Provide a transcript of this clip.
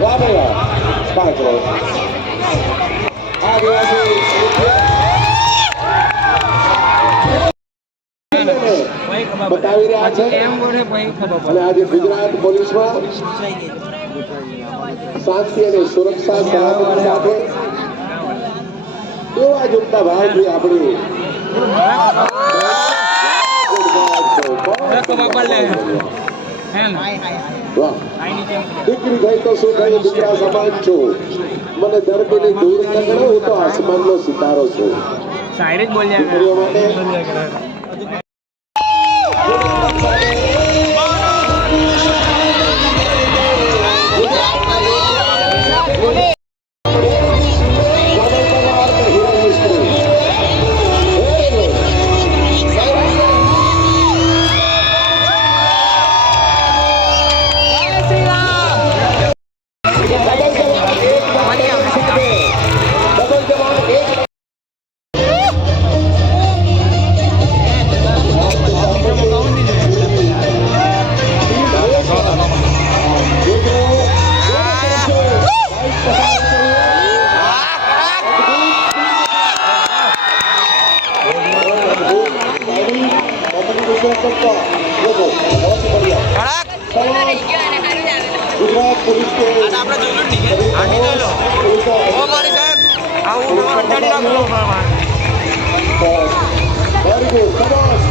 વાવેલા 5 રન આદિવાસી બતાવી રહ્યા છે અને આજે ગુજરાત પોલીસમાં શાંતિ અને સુરક્ષા સલામતી સાથે એવા જ ઉમદા ભાવથી આપણી દીકરી થઈ તો શું થયું દીકરા સમાન છું મને ધરતીની દૂર ન ગણો હું તો આસમાનનો સિતારો છું દીકરીઓ માટે ગુજરાત પોલીસ કે વેરી ગુડ